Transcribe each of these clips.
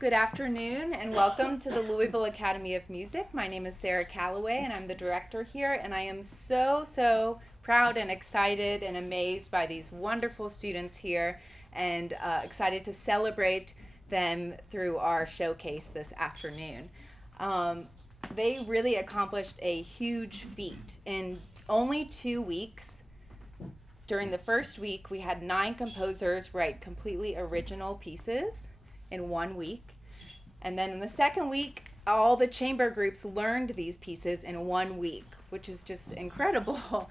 Good afternoon and welcome to the Louisville Academy of Music. My name is Sara Callaway and I'm the director here, and I am so proud and excited and amazed by these wonderful students here, and excited to celebrate them through our showcase this afternoon. They really accomplished a huge feat. In only 2 weeks, during the first week, we had 9 composers write completely original pieces in 1 week. And then in the second week, all the chamber groups learned these pieces in 1 week, which is just incredible.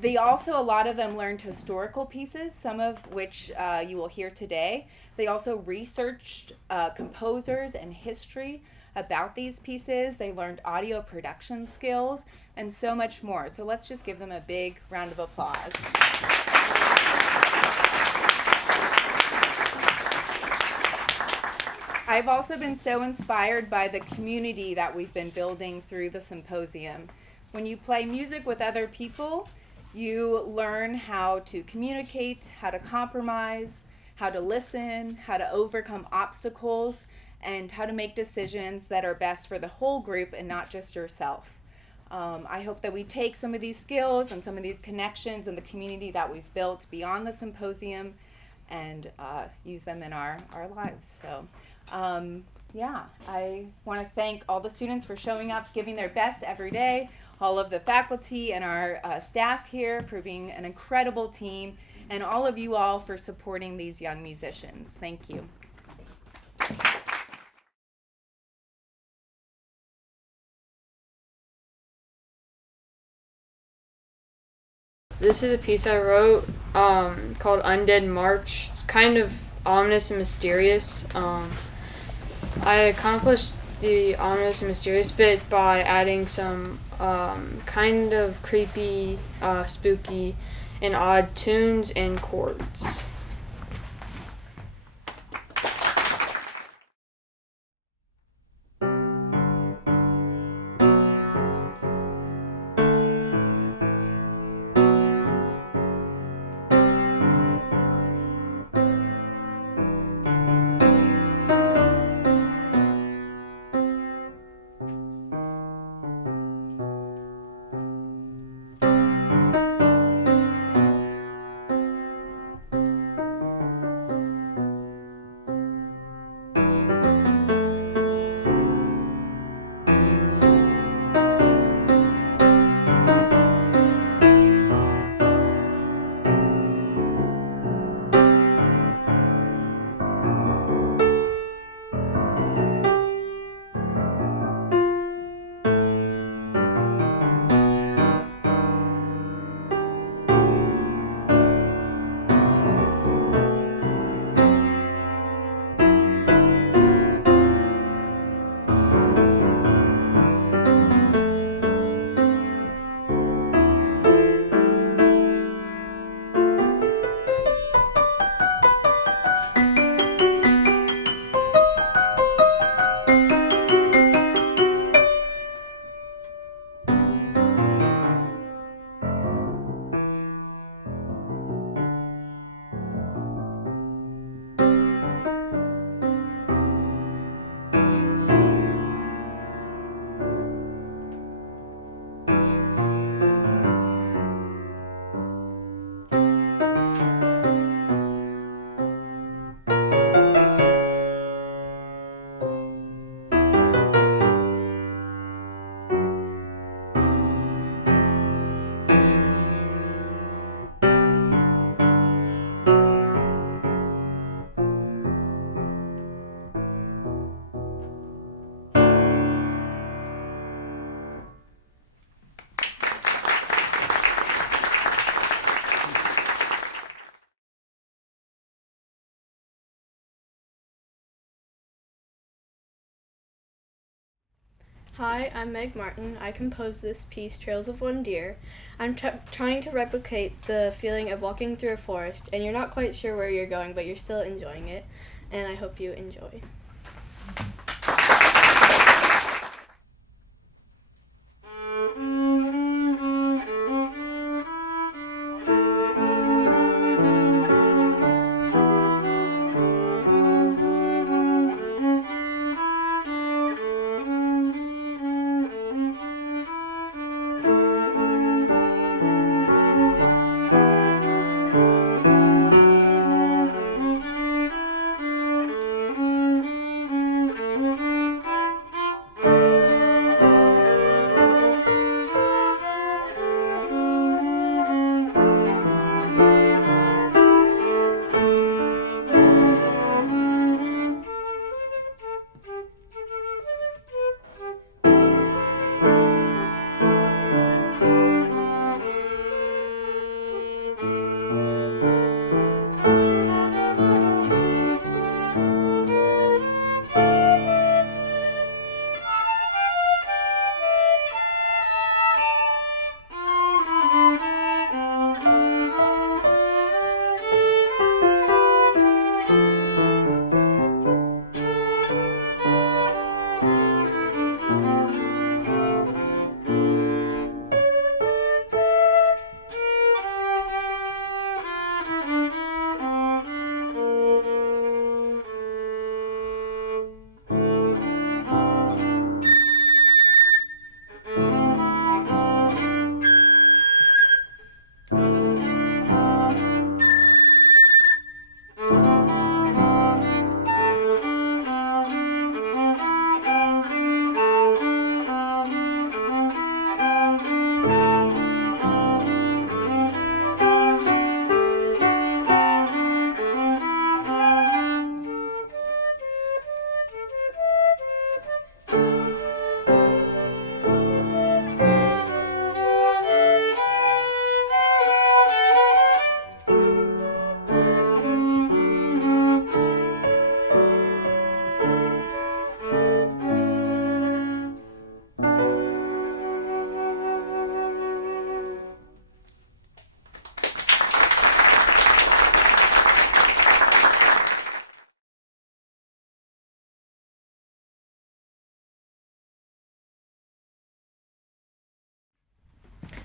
They also, a lot of them learned historical pieces, some of which you will hear today. They also researched composers and history about these pieces. They learned audio production skills and so much more. So let's just give them a big round of applause. I've also been so inspired by the community that we've been building through the symposium. When you play music with other people, you learn how to communicate, how to compromise, how to listen, how to overcome obstacles, and how to make decisions that are best for the whole group and not just yourself. I hope that we take some of these skills and some of these connections and the community that we've built beyond the symposium and use them in our lives. So, I want to thank all the students for showing up, giving their best every day, all of the faculty and our staff here for being an incredible team, and all of you all for supporting these young musicians. Thank you. This is a piece I wrote called Undead March. It's kind of ominous and mysterious. I accomplished the ominous and mysterious bit by adding some kind of creepy, spooky, and odd tunes and chords. Hi, I'm Meg Martin. I composed this piece, Trails of One Deer. I'm trying to replicate the feeling of walking through a forest, and you're not quite sure where you're going, but you're still enjoying it, and I hope you enjoy.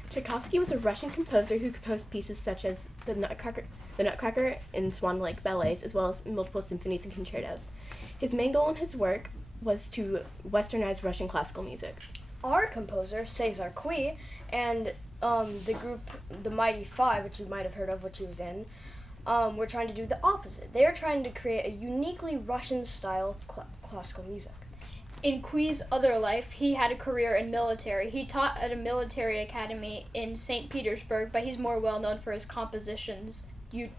Tchaikovsky was a Russian composer who composed pieces such as the Nutcracker and Swan Lake ballets, as well as multiple symphonies and concertos. His main goal in his work was to westernize Russian classical music. Our composer, César Croix, and the group, the Mighty Five, which you might have heard of, which he was in, were trying to do the opposite. They are trying to create a uniquely Russian-style classical music. In Croix's other life, he had a career in military. He taught at a military academy in St. Petersburg, but he's more well known for his compositions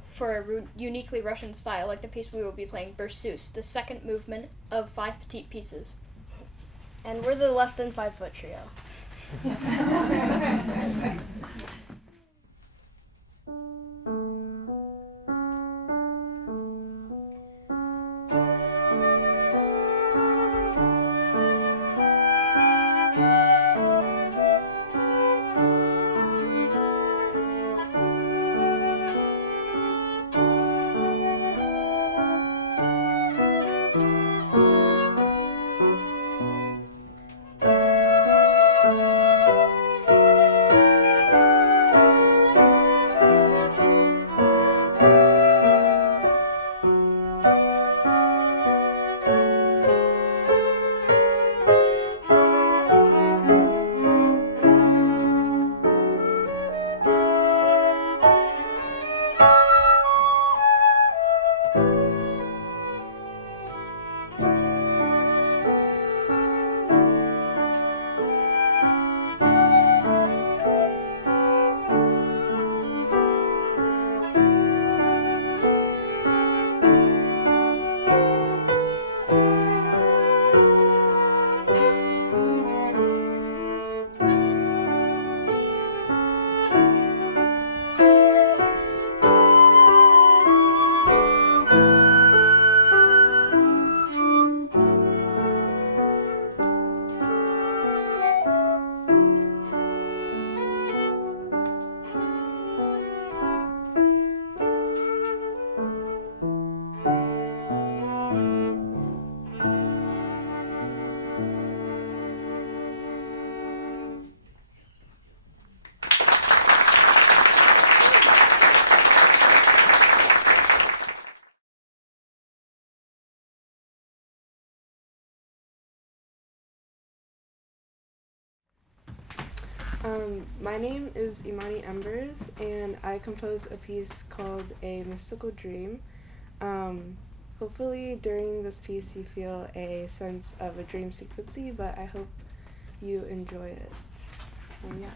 for a uniquely Russian style, like the piece we will be playing, Berceuse, the second movement of 5 petite pieces. And we're the less than 5 foot trio. My name is Imani Embers, and I composed a piece called A Mystical Dream. Hopefully during this piece you feel a sense of a dream sequence, but I hope you enjoy it. Yeah.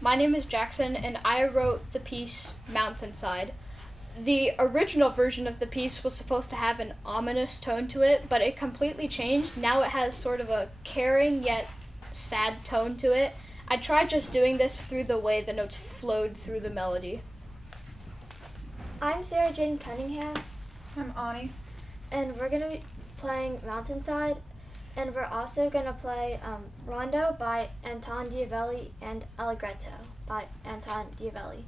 My name is Jackson, and I wrote the piece Mountainside. The original version of the piece was supposed to have an ominous tone to it, but it completely changed. Now it has sort of a caring yet sad tone to it. I tried just doing this through the way the notes flowed through the melody. I'm Sara Jane Cunningham, I'm Ani. and we're going to be playing Mountainside, and we're also going to play Rondo by Anton Diabelli and Allegretto by Anton Diabelli.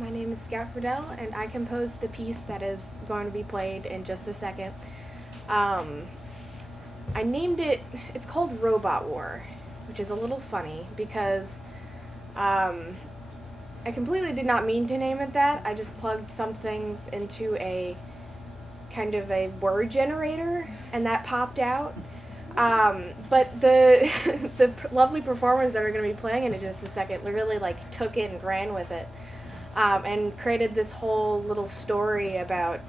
My name is Scout Fridell, and I composed the piece that is going to be played in just a second. I named it, it's called Robot War, which is a little funny because I completely did not mean to name it that. I just plugged some things into a kind of a word generator, and that popped out. But the the lovely performers that are going to be playing in just a second really like took it and ran with it, and created this whole little story about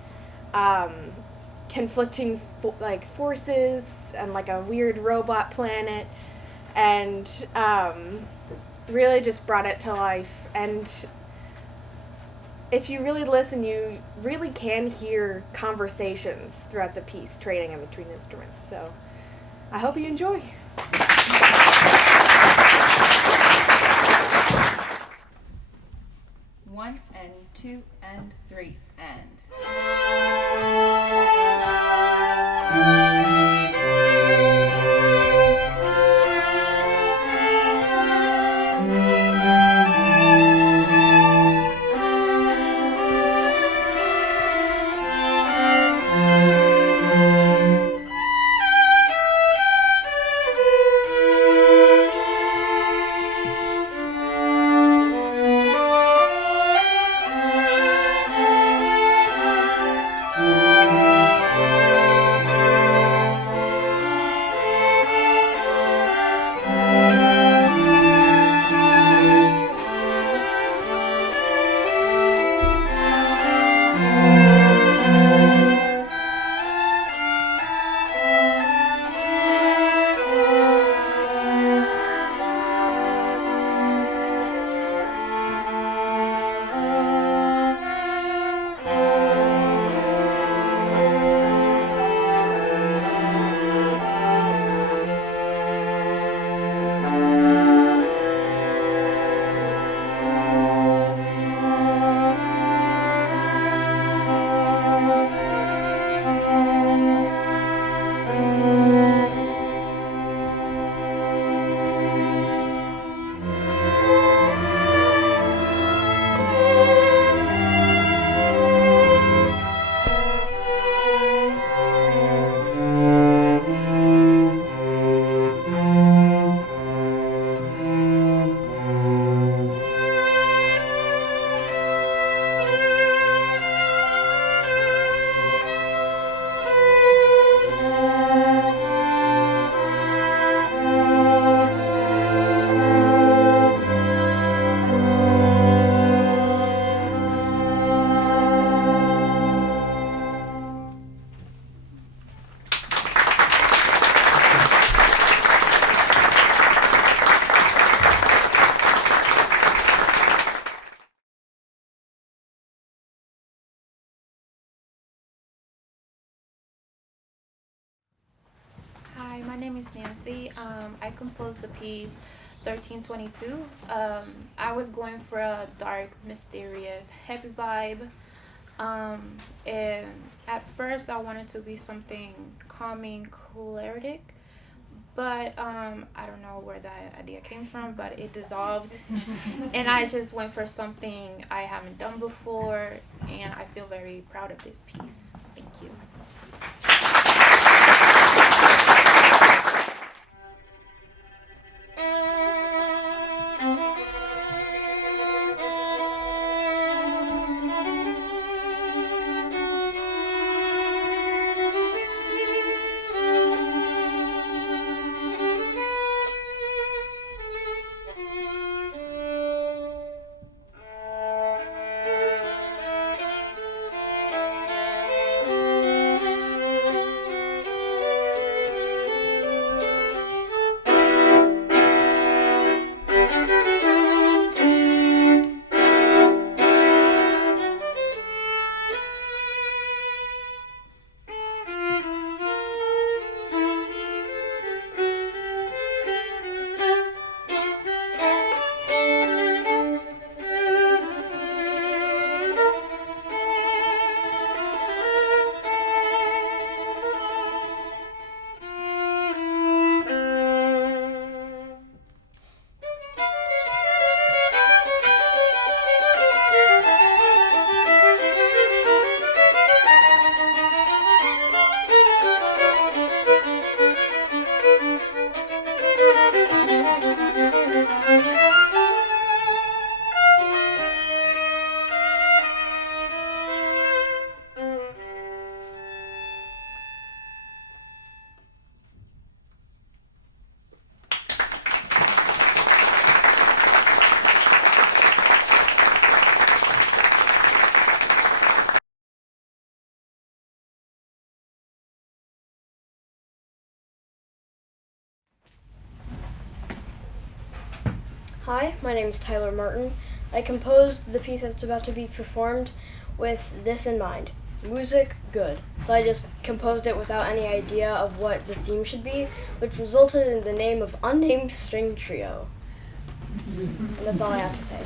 conflicting forces and like a weird robot planet, and really just brought it to life. And if you really listen, you really can hear conversations throughout the piece trading in between instruments. So I hope you enjoy. 1 and 2 and 3 and. Hi, my name is Nancy. I composed the piece 1322. I was going for a dark, mysterious, happy vibe. And at first I wanted to be something calming, choleric, but I don't know where that idea came from, but it dissolved. And I just went for something I haven't done before, and I feel very proud of this piece. Thank you. Hi, my name is Tyler Martin. I composed the piece that's about to be performed with this in mind. Music, good. So I just composed it without any idea of what the theme should be, which resulted in the name of Unnamed String Trio. And that's all I have to say.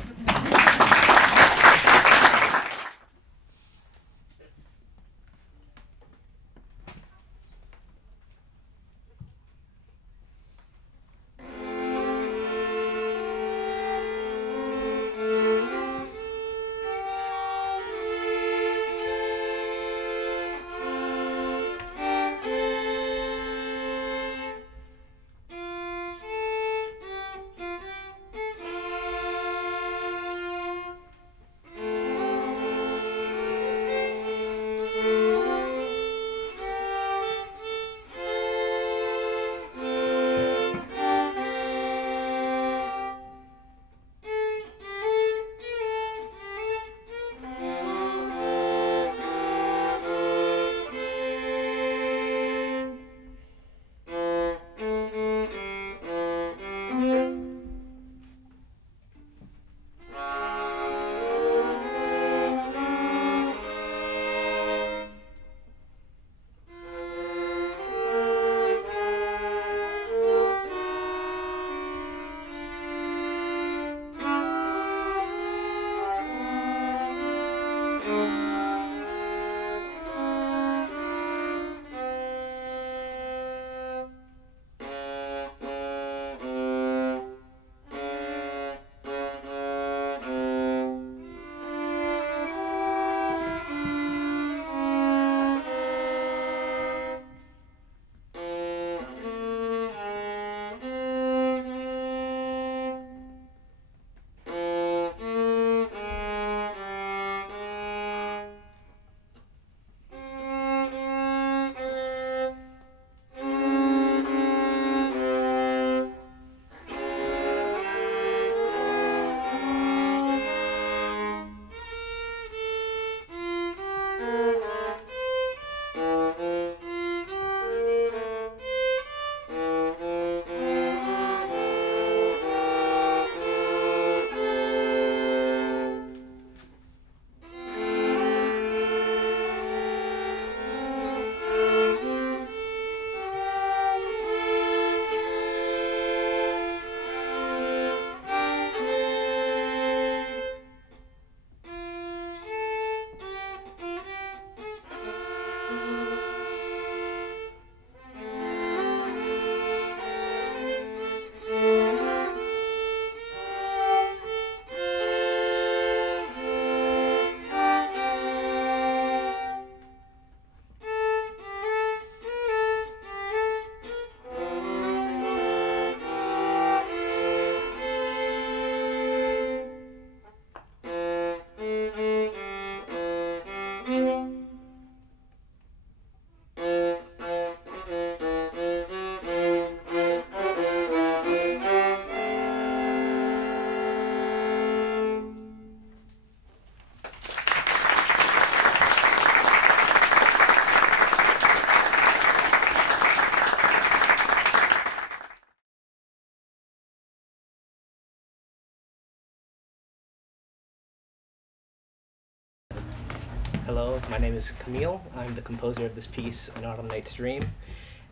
Hello, my name is Camille. I'm the composer of this piece, An Autumn Night's Dream.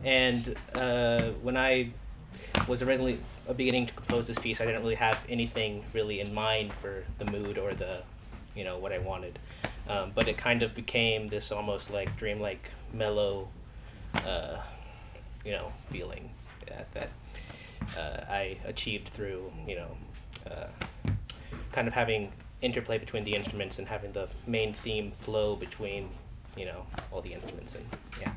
And when I was originally beginning to compose this piece, I didn't really have anything really in mind for the mood or the, what I wanted. But it kind of became this almost like dreamlike, mellow, feeling that I achieved through, kind of having interplay between the instruments and having the main theme flow between, all the instruments, and yeah.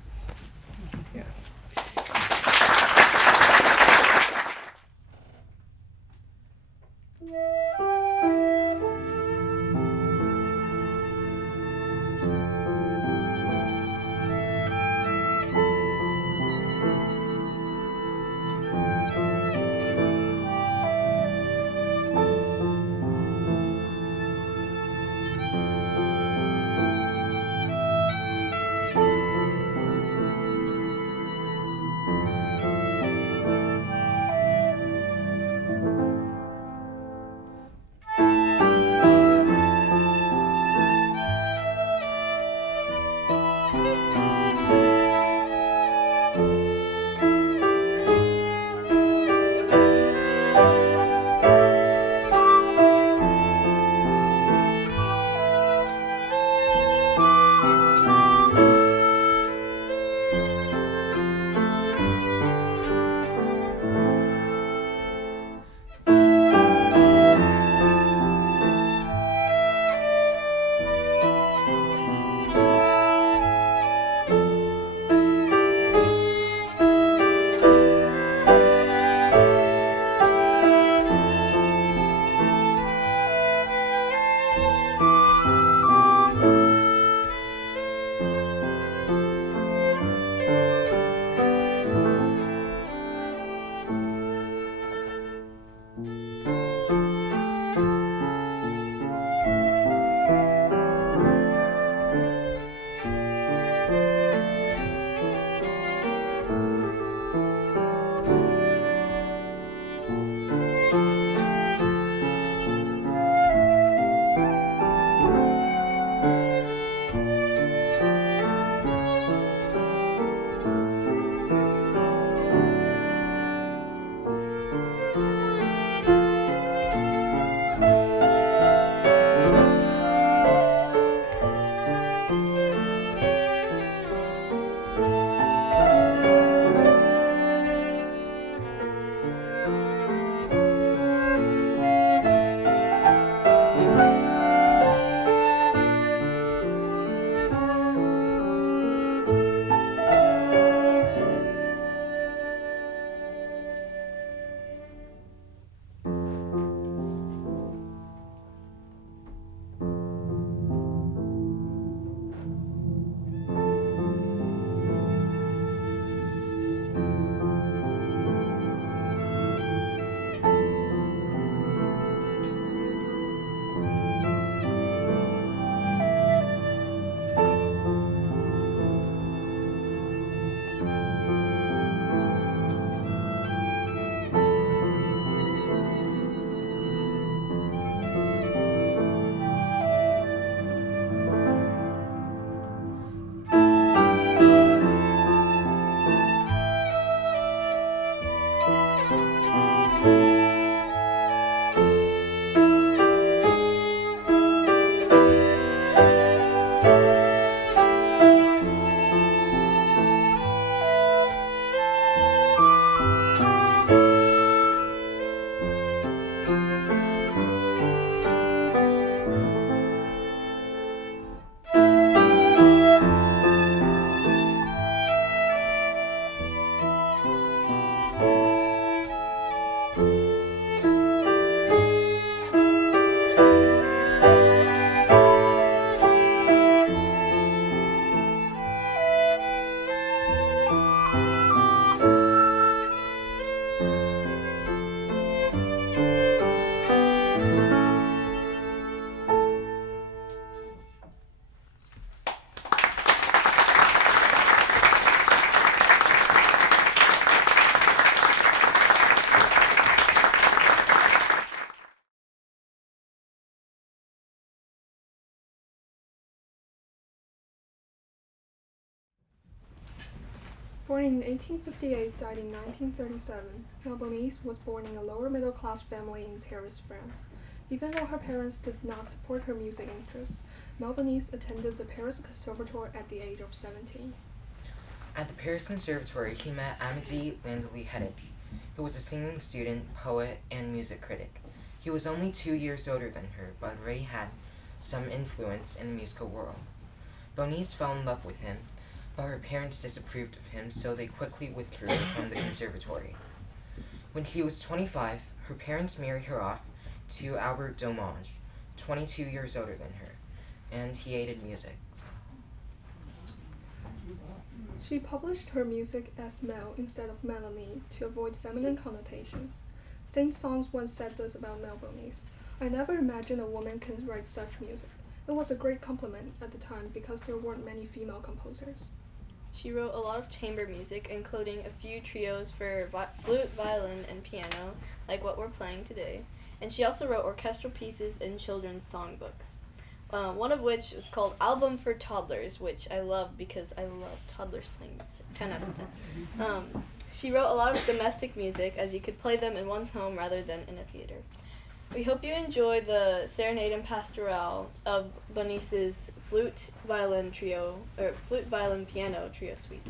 Born in 1858, died in 1937, Melodious was born in a lower-middle-class family in Paris, France. Even though her parents did not support her music interests, Melodious attended the Paris Conservatoire at the age of 17. At the Paris Conservatory, he met Amédée Landely-Hettich, who was a singing student, poet, and music critic. He was only 2 years older than her, but already had some influence in the musical world. Melodious fell in love with him, but her parents disapproved of him, so they quickly withdrew from the conservatory. When she was 25, her parents married her off to Albert Dommage, 22 years older than her, and he hated music. She published her music as Mel instead of Melanie to avoid feminine connotations. Saint Saëns once said this about Melodious: "I never imagined a woman can write such music." It was a great compliment at the time because there weren't many female composers. She wrote a lot of chamber music, including a few trios for flute, violin, and piano, like what we're playing today. And she also wrote orchestral pieces and children's songbooks, one of which is called Album for Toddlers, which I love because I love toddlers playing music, 10 out of 10. She wrote a lot of domestic music, as you could play them in one's home rather than in a theater. We hope you enjoy the Serenade and Pastoral of Melodious's flute, violin, piano trio suite.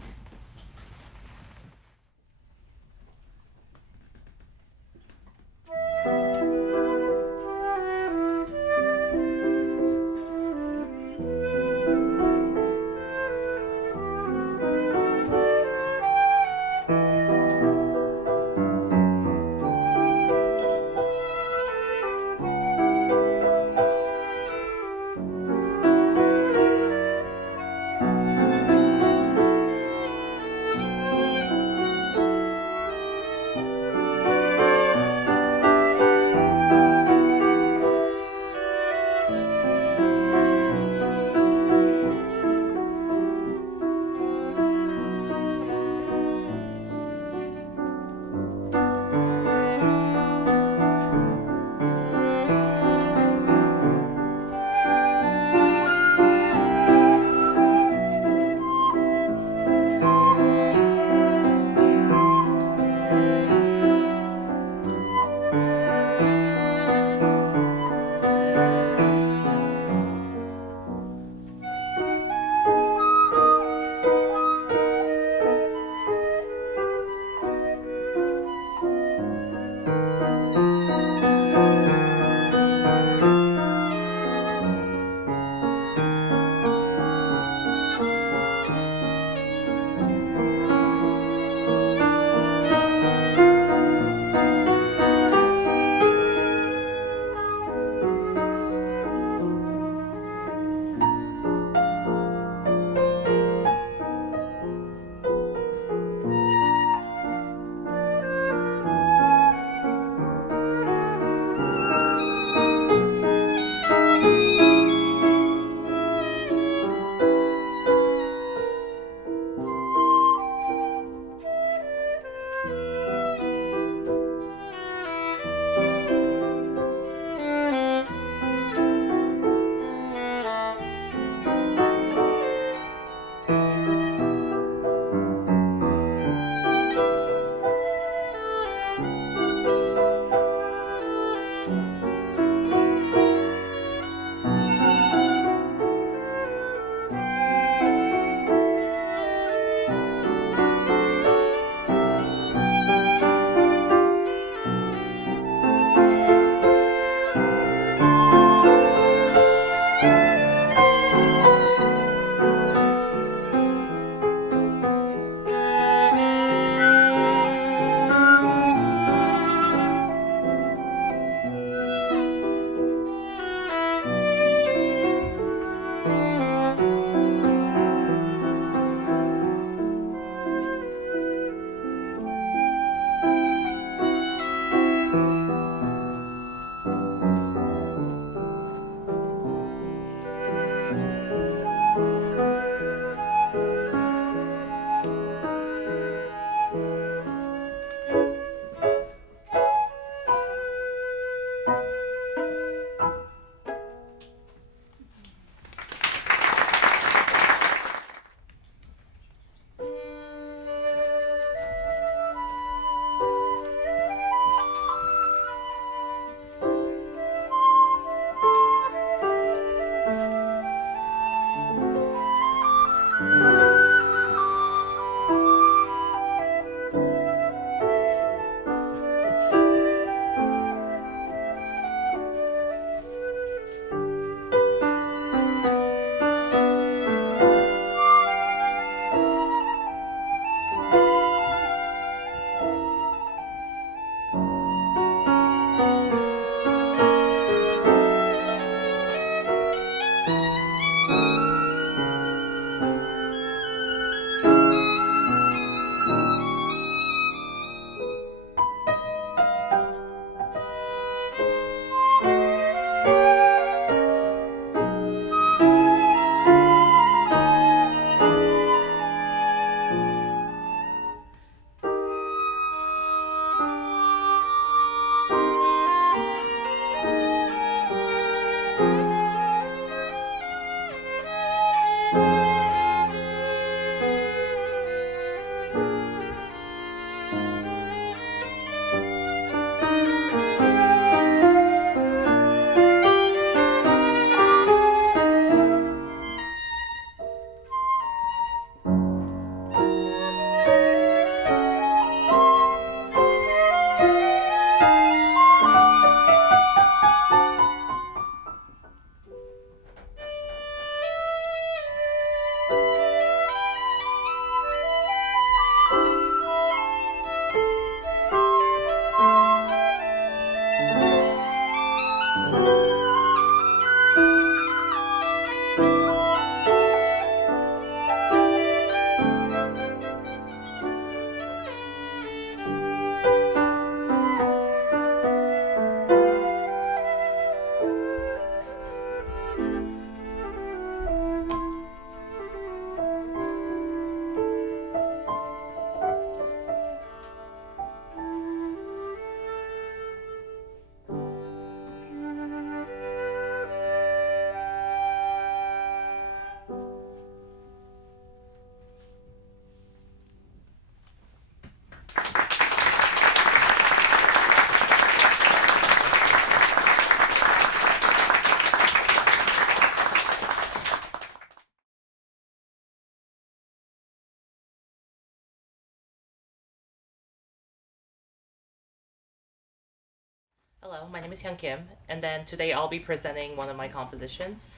Hello, my name is Hyun Kim, and then today I'll be presenting one of my compositions.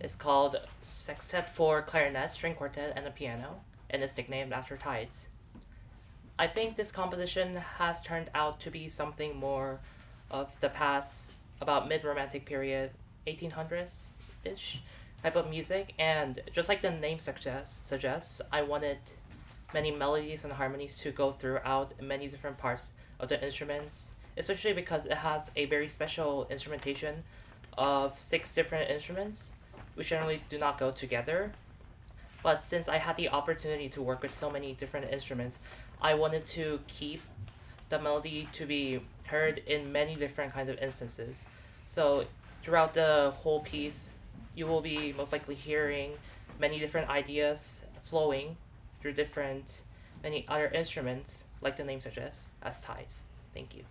It's called Sextet for Clarinet, String Quartet, and a Piano, and it's nicknamed after Tides. I think this composition has turned out to be something more of the past, about mid-romantic period, 1800s-ish type of music, and just like the name suggests, I wanted many melodies and harmonies to go throughout many different parts of the instruments, especially because it has a very special instrumentation of 6 different instruments, which generally do not go together. But since I had the opportunity to work with so many different instruments, I wanted to keep the melody to be heard in many different kinds of instances. So throughout the whole piece, you will be most likely hearing many different ideas flowing through many other instruments, like the name suggests, as tides. Thank you.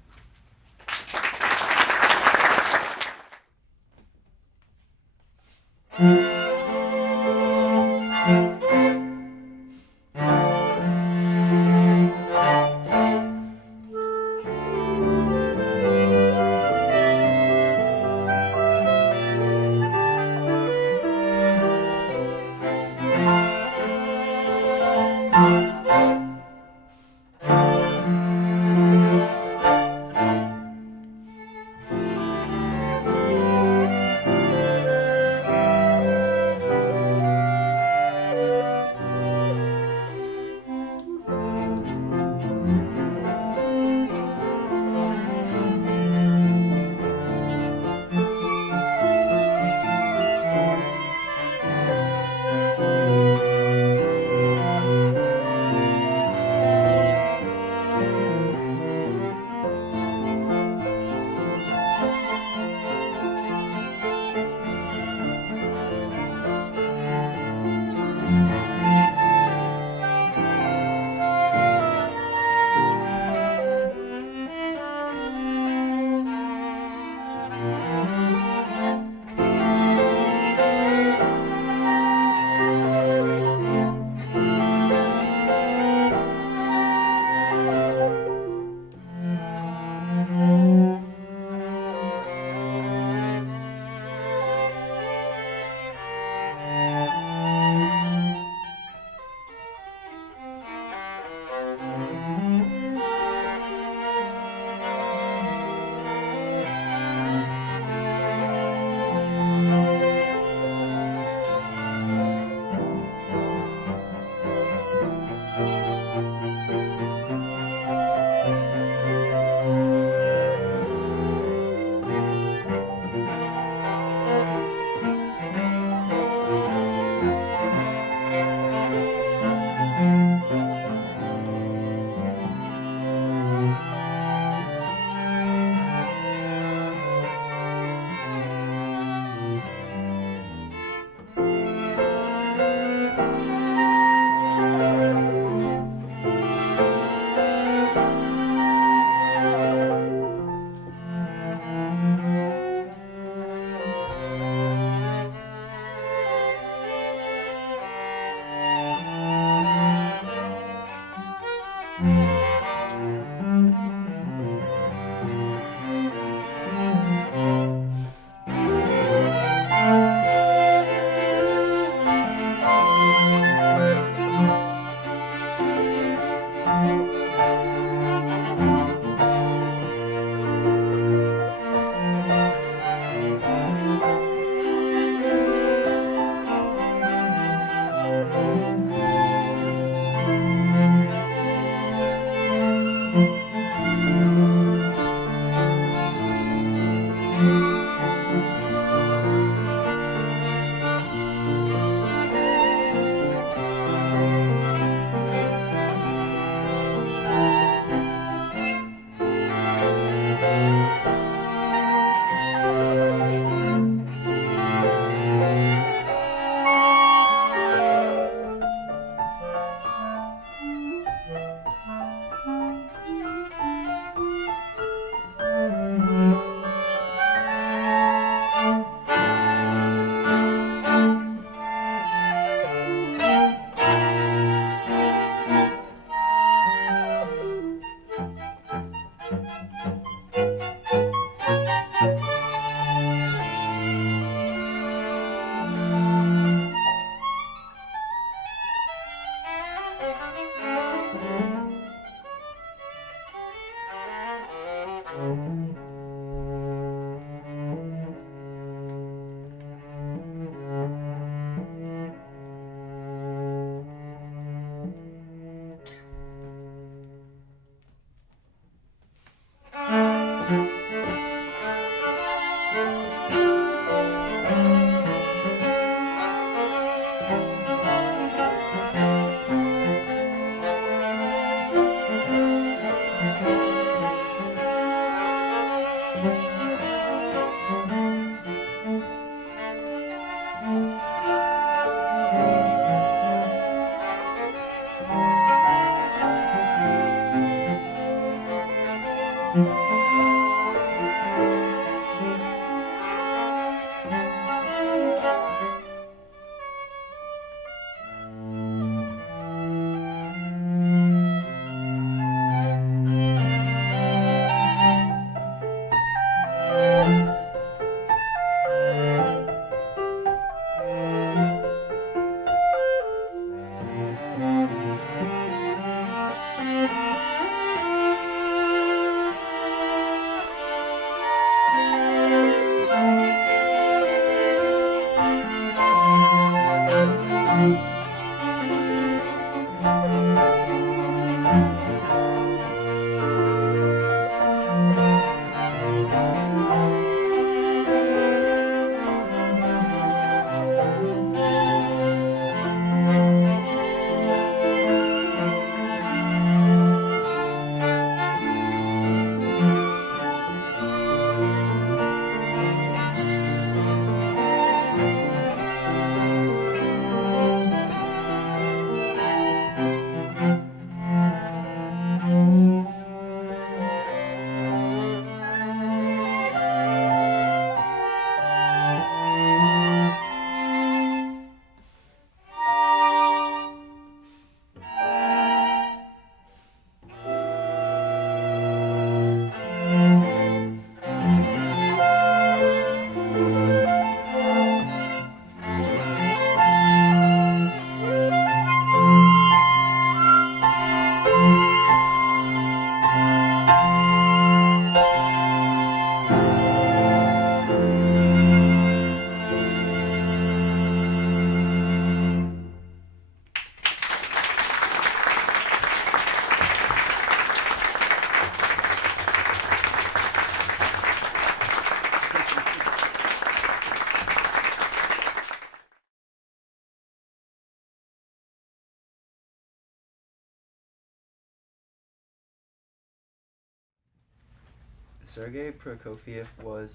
Sergei Prokofiev was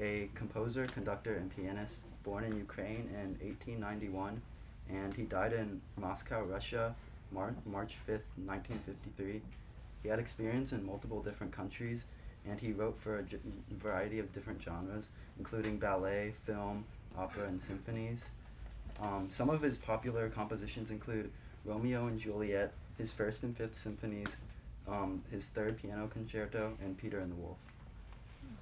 a composer, conductor, and pianist born in Ukraine in 1891, and he died in Moscow, Russia, March 5th, 1953. He had experience in multiple different countries, and he wrote for a variety of different genres, including ballet, film, opera, and symphonies. Some of his popular compositions include Romeo and Juliet, his first and fifth symphonies, his third piano concerto, and Peter and the Wolf.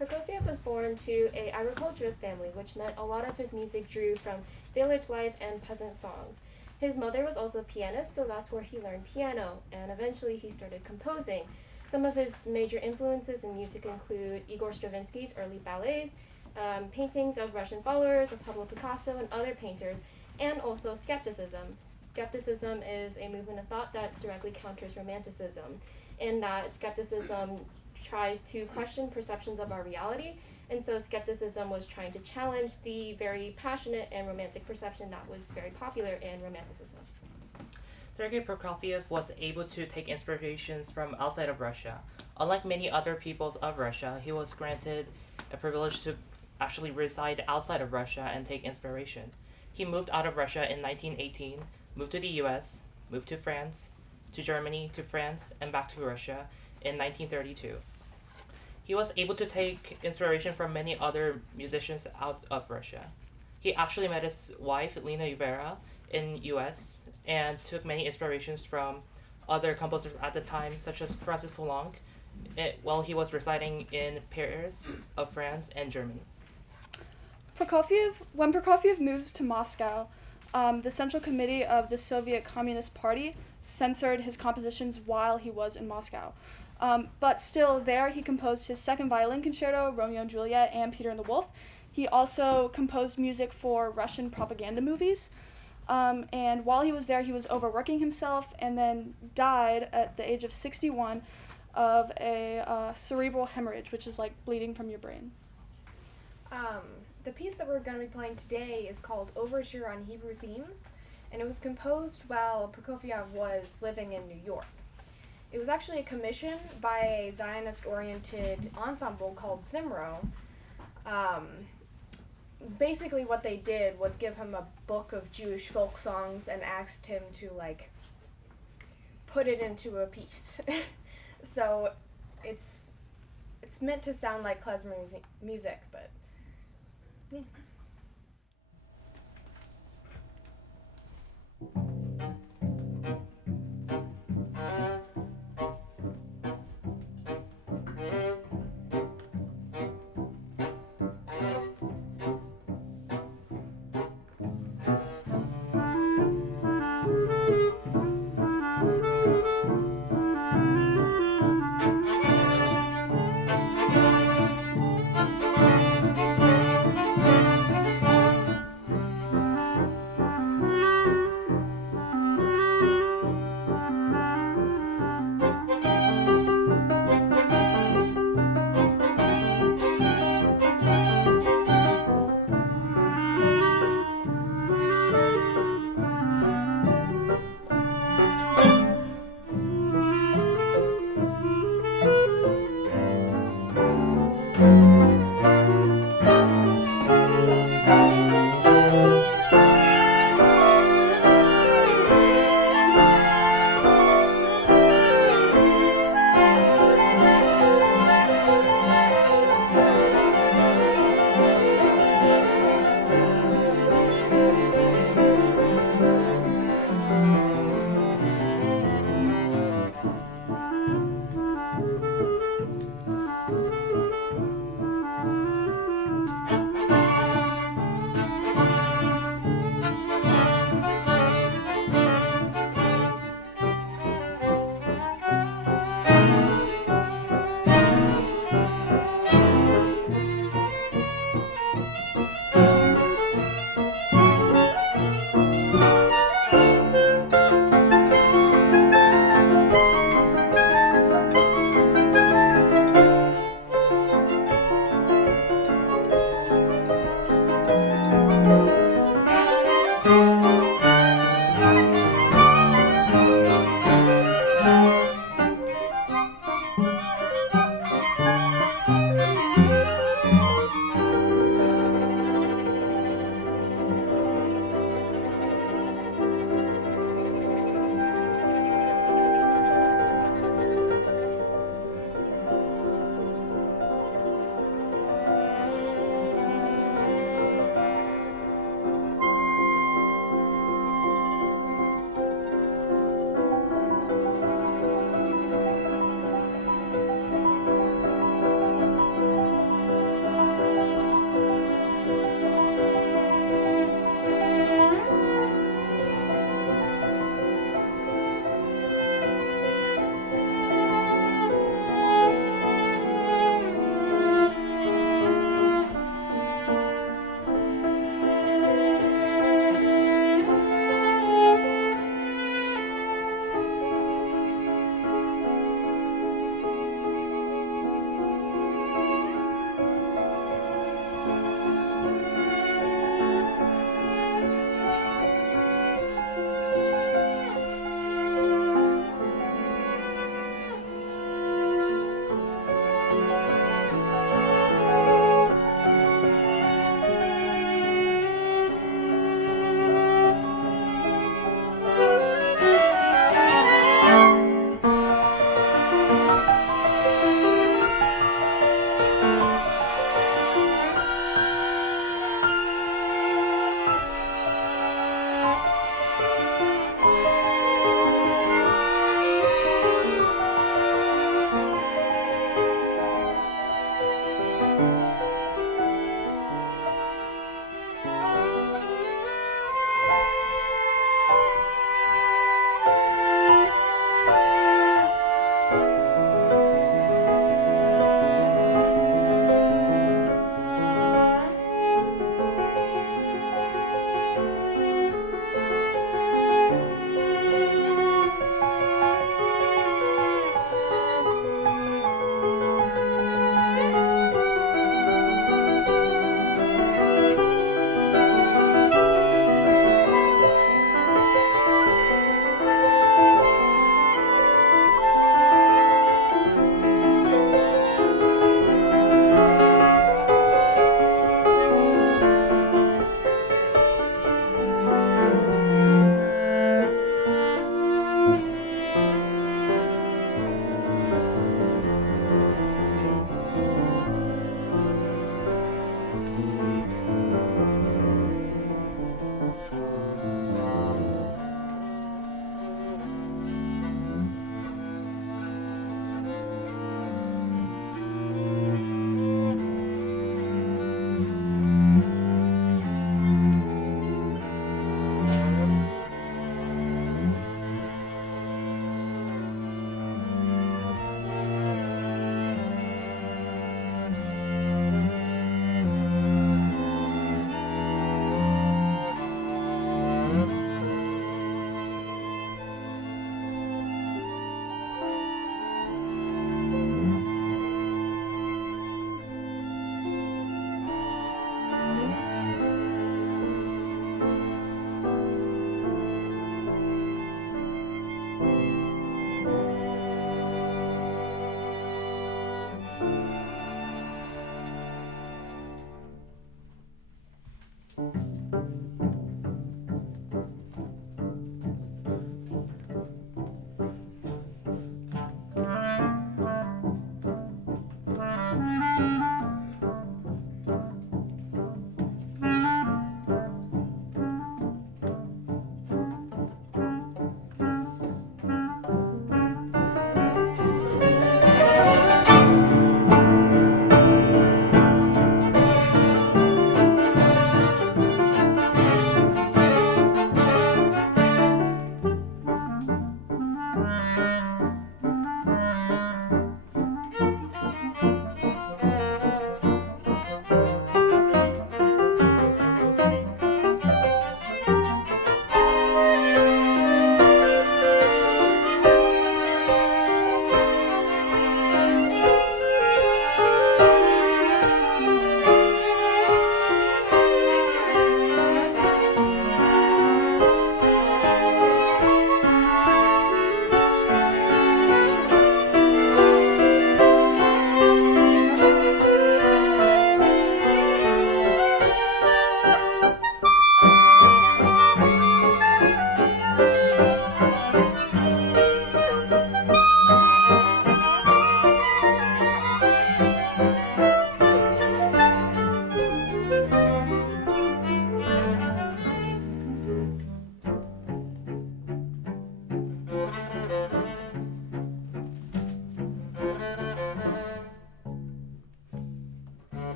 Prokofiev was born to an agriculturist family, which meant a lot of his music drew from village life and peasant songs. His mother was also a pianist, so that's where he learned piano, and eventually he started composing. Some of his major influences in music include Igor Stravinsky's early ballets, paintings of Russian followers of Pablo Picasso and other painters, and also skepticism. Skepticism is a movement of thought that directly counters romanticism, in that skepticism tries to question perceptions of our reality, and so skepticism was trying to challenge the very passionate and romantic perception that was very popular in romanticism. Sergei Prokofiev was able to take inspirations from outside of Russia. Unlike many other peoples of Russia, he was granted a privilege to actually reside outside of Russia and take inspiration. He moved out of Russia in 1918, moved to the US, moved to France, to Germany, to France, and back to Russia in 1932. He was able to take inspiration from many other musicians out of Russia. He actually met his wife, Lena Uvera, in US and took many inspirations from other composers at the time, such as Francis Poulenc, while he was residing in Paris of France and Germany. When Prokofiev moved to Moscow, the Central Committee of the Soviet Communist Party censored his compositions while he was in Moscow. But still there, he composed his second violin concerto, Romeo and Juliet, and Peter and the Wolf. He also composed music for Russian propaganda movies. And while he was there, he was overworking himself and then died at the age of 61 of a cerebral hemorrhage, which is like bleeding from your brain. The piece that we're going to be playing today is called Overture on Hebrew Themes, and it was composed while Prokofiev was living in New York. It was actually a commission by a Zionist-oriented ensemble called Zimro. Basically what they did was give him a book of Jewish folk songs and asked him to, like, put it into a piece. So it's meant to sound like klezmer music, but yeah.